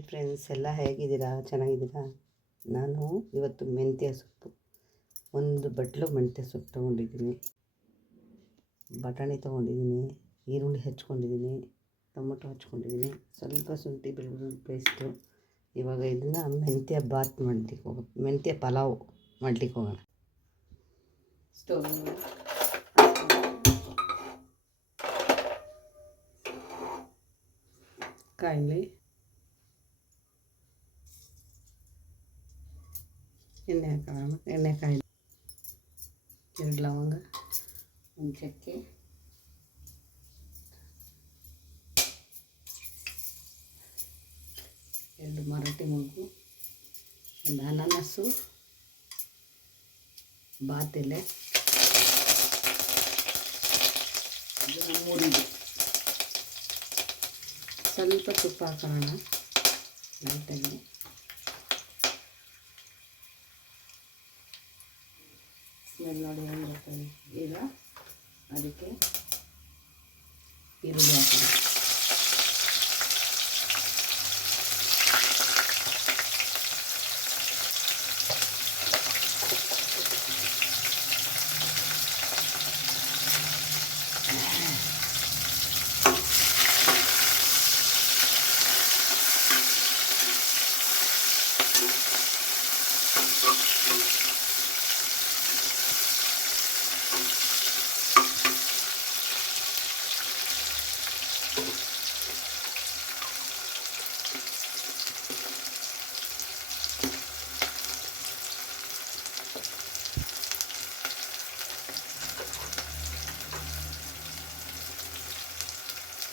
Hi friends, ಎಲ್ಲ ಹೇಗಿದ್ದೀರಾ? ಚೆನ್ನಾಗಿದ್ದೀರಾ? ನಾನು ಇವತ್ತು ಮೆಂತ್ಯ ಸೊಪ್ಪು ಒಂದು ಬಟ್ಲು ಮೆಂತ್ಯ ಸೊಪ್ಪು ತೊಗೊಂಡಿದ್ದೀನಿ, ಬಟಾಣಿ ತೊಗೊಂಡಿದ್ದೀನಿ, ಈರುಳ್ಳಿ ಹಚ್ಕೊಂಡಿದ್ದೀನಿ, ಟೊಮೊಟೊ ಹಚ್ಕೊಂಡಿದ್ದೀನಿ, ಸ್ವಲ್ಪ ಶುಂಠಿ ಬೆಳ್ಳುಳ್ಳಿ ಪೇಸ್ಟು. ಇವಾಗ ಇದನ್ನು ಮೆಂತ್ಯ ಬಾತ್ ಮಾಡಲಿಕ್ಕೆ ಮೆಂತ್ಯ ಪಲಾವ್ ಮಾಡಲಿಕ್ಕೆ ಹೋಗೋಣ. ಸ್ಟವ್ ಕಾಯಿಲೆ ಎಣ್ಣೆ ಹಾಕೋಣ. ಎಣ್ಣೆ ಕಾಯಿ 2 ಲವಂಗ, 1 ಚಕ್ಕೆ, 2 ಮರಾಠಿ ಮೊಗ್ಗು, 1 ಅನಾನಸ್ಸು, ಬಾತೆಲೆ, ಅದನ್ನು ಮೂಡಿದೆ. ಸ್ವಲ್ಪ ತುಪ್ಪ ಹಾಕೋಣ ಲೈಟಾಗಿ. ಸ್ಮೆಲ್ ನೋಡಿ ಹೆಂಗೆ ಬರ್ತದೆ. ಈಗ ಅದಕ್ಕೆ ಈರುಳ್ಳಿ ಹಾಕೋಣ.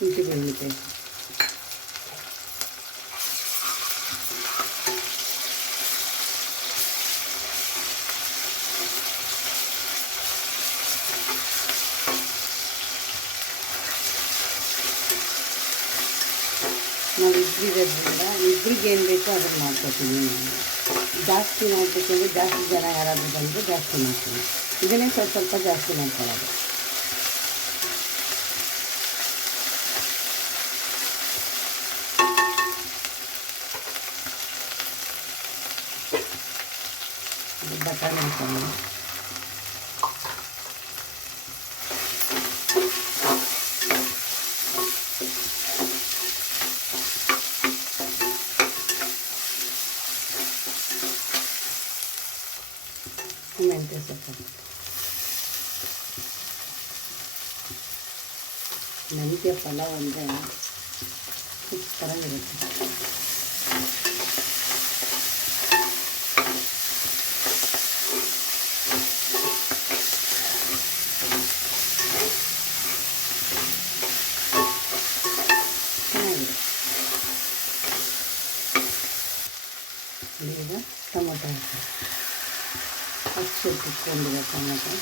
ಶುಂಠಿ ಬೆಳ್ಳುಳ್ಳಿ ಪೇಸ್ಟ್, ನಾವು ಇಬ್ಬರಿರೋದ್ರಿಂದ ಇಬ್ಬರಿಗೆ ಏನು ಬೇಕೋ ಅದನ್ನು ಮಾಡ್ಕೊತೀನಿ. ಜಾಸ್ತಿ ಮಾಡಬೇಕಂದ್ರೆ ಜಾಸ್ತಿ ಜನ ಯಾರಾದರೂ ಬಂದರೆ ಜಾಸ್ತಿ ಮಾಡ್ತೀನಿ. ಇದನ್ನೇ ಸ್ವಲ್ಪ ಜಾಸ್ತಿ ಮಾಡ್ಕೊಳ್ಳೋದು. ಬಟಾಣಿ ಹಾಕೋಣ. ಮೆಂತ್ಯ ಸೊಪ್ಪು, ಮೆಂತ್ಯ ಪಲಾವ್ ಅಂದರೆ ಸೂಪರಾಗಿರುತ್ತೆ. ಈಗ ಟೊಮೊಟೊ ಹಾಕಿ ಹಚ್ಚಿ ಇಟ್ಕೊಂಡಿರೋ ಟೊಮೊಟೊ,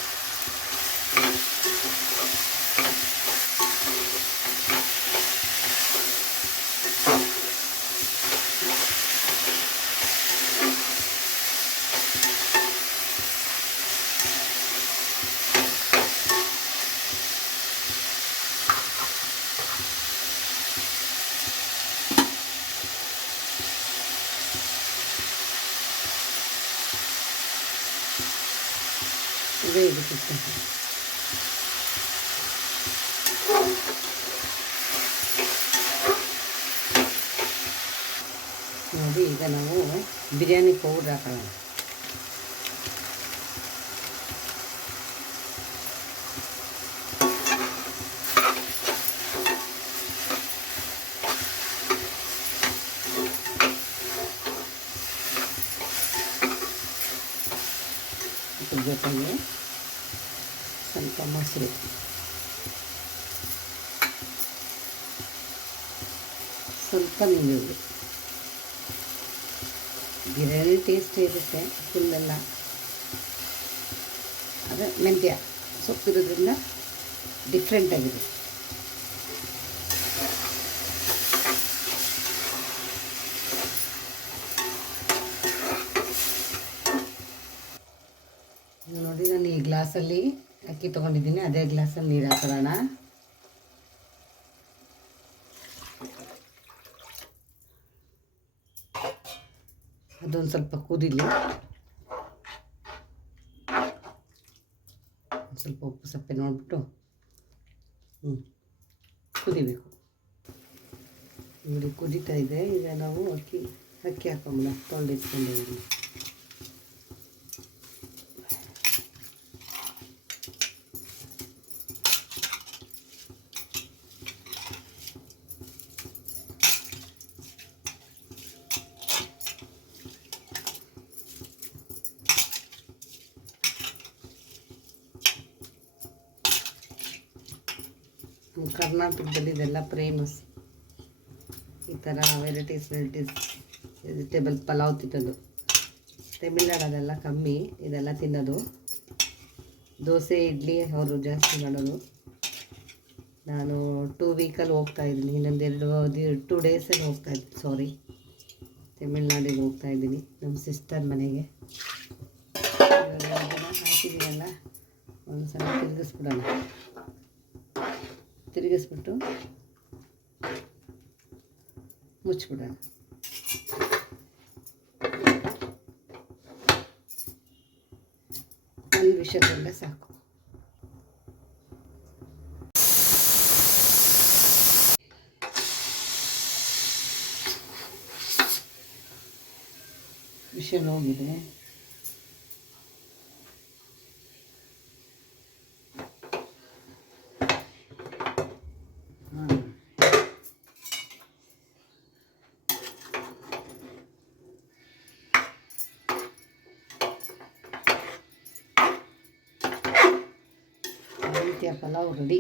ಇದಕ್ಕೆ ನೋಡಿ. ಈಗ ನಾವು ಬಿರಿಯಾನಿ ಪೌಡ್ರ್ ಹಾಕೋಣ. ಜೊತೆಗೆ ಸ್ವಲ್ಪ ಮೊಸರು, ಸ್ವಲ್ಪ ನೀರುಳ್ಳಿ. ಬಿರಿಯಾನಿ ಟೇಸ್ಟ್ ಇರುತ್ತೆ ಫುಲ್ಲೆಲ್ಲ. ಅದು ಮೆಂತ್ಯ ಸೊಪ್ಪಿರೋದ್ರಿಂದ ಡಿಫ್ರೆಂಟಾಗಿದೆ. ನೋಡಿ, ನಾನು ಈ ಗ್ಲಾಸಲ್ಲಿ ಅಕ್ಕಿ ತೊಗೊಂಡಿದ್ದೀನಿ, ಅದೇ ಗ್ಲಾಸಲ್ಲಿ ನೀರು ಹಾಕೋಣ. ಅದೊಂದು ಸ್ವಲ್ಪ ಕುದೀಲಿ. ಸ್ವಲ್ಪ ಉಪ್ಪು ಸಪ್ಪೆ ನೋಡಿಬಿಟ್ಟು ಕುದಿಬೇಕು. ನೋಡಿ ಕುದೀತಾ ಇದೆ. ಈಗ ನಾವು ಅಕ್ಕಿ ಹಾಕೊಂಬಿಡ ತೊಳೆದಿಟ್ಕೊಂಡಿದ್ದೀನಿ. ಕರ್ನಾಟಕದಲ್ಲಿ ಇದೆಲ್ಲ ಫೇಮಸ್. ಈ ಥರ ವೆರೈಟೀಸ್ ವೆಜಿಟೇಬಲ್ ಪಲಾವ್ ತಿನ್ನೋದು. ತಮಿಳ್ನಾಡಲ್ಲೆಲ್ಲ ಕಮ್ಮಿ ಇದೆಲ್ಲ ತಿನ್ನೋದು. ದೋಸೆ ಇಡ್ಲಿ ಅವರು ಜಾಸ್ತಿ ಮಾಡೋದು. ನಾನು 2 ವೀಕಲ್ಲಿ ಹೋಗ್ತಾಯಿದ್ದೀನಿ. ಇನ್ನೊಂದು 2 ಡೇಸಲ್ಲಿ ಹೋಗ್ತಾಯಿದ್ದೀನಿ. ಸಾರಿ, ತಮಿಳ್ನಾಡಿಗೆ ಹೋಗ್ತಾಯಿದ್ದೀನಿ ನಮ್ಮ ಸಿಸ್ಟರ್ ಮನೆಗೆ. ಹಾಕಿದ್ದೀನಲ್ಲ, ಒಂದು ಸಲ ತಿರುಗಿಸ್ಬಿಟ್ಟು ಮುಚ್ಚಿಬಿಡೋಣ. ಒಂದು ವಿಷಯದಲ್ಲೇ ಸಾಕು. ವಿಷಯ ಹೋಗಿದೆ. ಮೆಂತ್ಯ ಪಲಾವ್ ರೆಡಿ.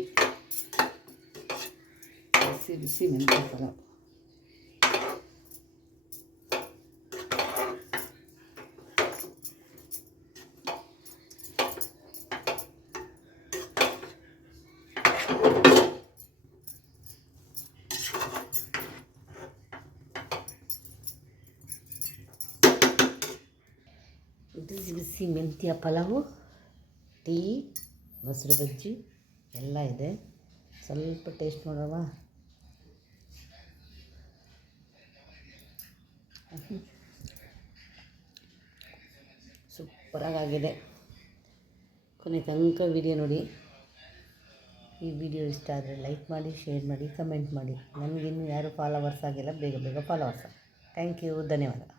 ಬಿಸಿ ಬಿಸಿ ಮೆಂತ್ಯ ಪಲಾವ್. ಬಿಸಿ ಬಿಸಿ ಮೆಂತ್ಯ ಪಲಾವು, ಟೀ, ಮೊಸರು ಬಜ್ಜಿ ಎಲ್ಲ ಇದೆ. ಸ್ವಲ್ಪ ಟೇಸ್ಟ್ ನೋಡವ. ಸೂಪರಾಗಿದೆ. ಕೊನೆ ತನಕ ವಿಡಿಯೋ ನೋಡಿ. ಈ ವಿಡಿಯೋ ಇಷ್ಟ ಆದರೆ ಲೈಕ್ ಮಾಡಿ, ಶೇರ್ ಮಾಡಿ, ಕಮೆಂಟ್ ಮಾಡಿ. ನನಗಿನ್ನೂ ಯಾರು ಫಾಲೋವರ್ಸ್ ಆಗಿಲ್ಲ, ಬೇಗ ಬೇಗ ಫಾಲೋವರ್ಸ್. ಥ್ಯಾಂಕ್ ಯು, ಧನ್ಯವಾದ.